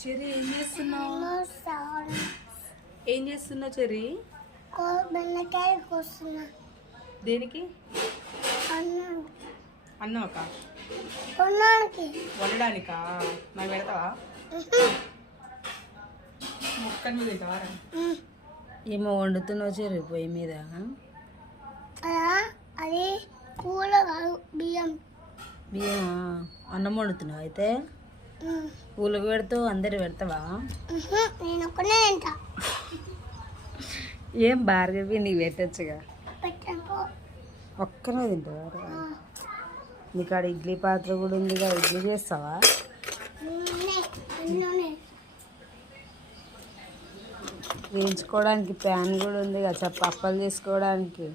Cherry ఏం చేస్తున్నావు? ఏం చేస్తున్నావు చెర్రీ? బెండకాయ కోస్తున్నా. దేనికి? అన్నమక్క వండడానికా? నాకు పెడతావా? ముక్కని మీద తింటావా? ఏమో వండుతున్నావు చెర్రీ పొయ్యి మీద? అది కూర కాదు, బియ్యం. బియ్యమా? అన్నం వండుతున్నావు అయితే? పూలకు పెడతావు, అందరు పెడతావా? నేను ఒక్కనే తింటా. ఏం భార్గవి నీకు పెట్టచ్చుగా. ఒక్కనే తింటావా? నీకు ఆడ ఇడ్లీ పాత్ర కూడా ఉందిగా, ఇడ్లీ చేస్తావా? వేయించుకోవడానికి ప్యాన్ కూడా ఉందిగా, అప్పలు చేసుకోవడానికి.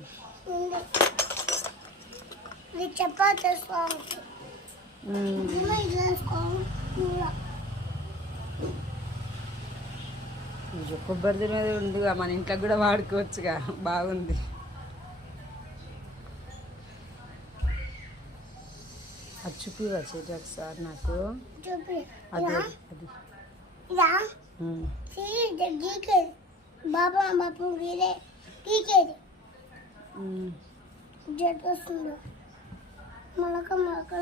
కొబ్బరి మీద ఉందిగా, మన ఇంట్లో కూడా వాడుకోవచ్చుగా, బాగుంది. అది చూపివా చెట్టు ఒకసారి నాకు? అది అది బాబా బాబు గీకేది జట్ వస్తుందో మొలక మొలక